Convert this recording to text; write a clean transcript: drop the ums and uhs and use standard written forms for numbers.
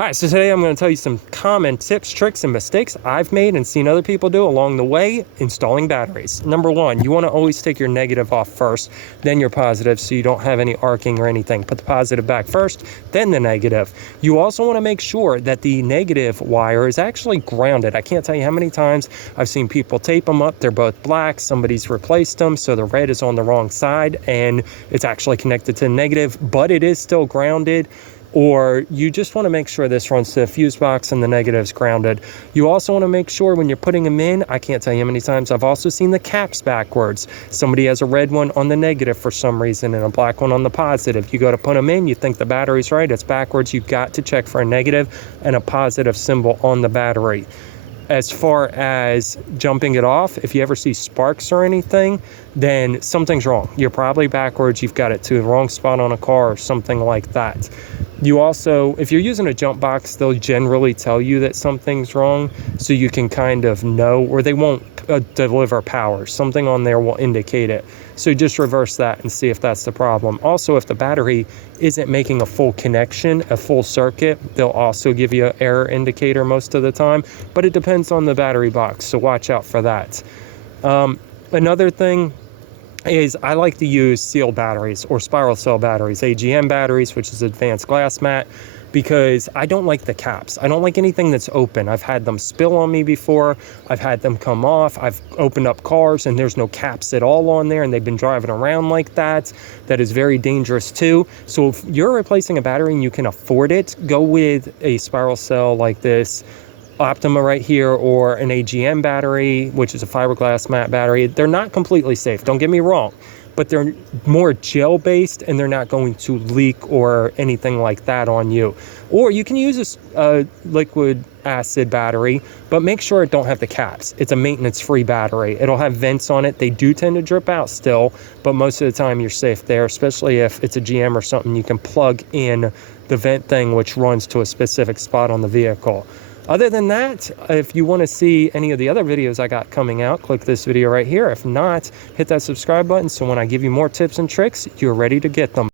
All right, so today I'm going to tell you some common tips, tricks, and mistakes I've made and seen other people do along the way installing batteries. Number one, you want to always take your negative off first, then your positive, so you don't have any arcing or anything. Put the positive back first, then the negative. You also want to make sure that the negative wire is actually grounded. I can't tell you how many times I've seen people tape them up. They're both black. Somebody's replaced them, so the red is on the wrong side, and it's actually connected to the negative, but it is still grounded. Or you just want to make sure this runs to the fuse box and the negative's grounded. You also want to make sure when you're putting them in, I can't tell you how many times I've also seen the caps backwards. Somebody has a red one on the negative for some reason and a black one on the positive. You go to put them in, you think the battery's right, it's backwards. You've got to check for a negative and a positive symbol on the battery. As far as jumping it off, if you ever see sparks or anything, then something's wrong. You're probably backwards. You've got it to the wrong spot on a car or something like that. You also, if you're using a jump box, they'll generally tell you that something's wrong, so you can kind of know, or they won't deliver power. Something on there will indicate it. So just reverse that and see if that's the problem. Also, if the battery isn't making a full connection, a full circuit, they'll also give you an error indicator most of the time, but it depends on the battery box, so watch out for that. Another thing is I like to use sealed batteries or spiral cell batteries, AGM batteries, which is advanced glass mat, because I don't like the caps. I don't like anything that's open. I've had them spill on me before. I've had them come off. I've opened up cars and there's no caps at all on there, and they've been driving around like that. That is very dangerous too. So if you're replacing a battery and you can afford it, go with a spiral cell like this, Optima right here, or an AGM battery, which is a fiberglass mat battery. They're not completely safe, don't get me wrong, but they're more gel based and they're not going to leak or anything like that on you. Or you can use a liquid acid battery, but make sure it don't have the caps. It's a maintenance free battery. It'll have vents on it. They do tend to drip out still, but most of the time you're safe there, especially if it's a GM or something. You can plug in the vent thing, which runs to a specific spot on the vehicle. Other than that, if you want to see any of the other videos I got coming out, click this video right here. If not, hit that subscribe button so when I give you more tips and tricks, you're ready to get them.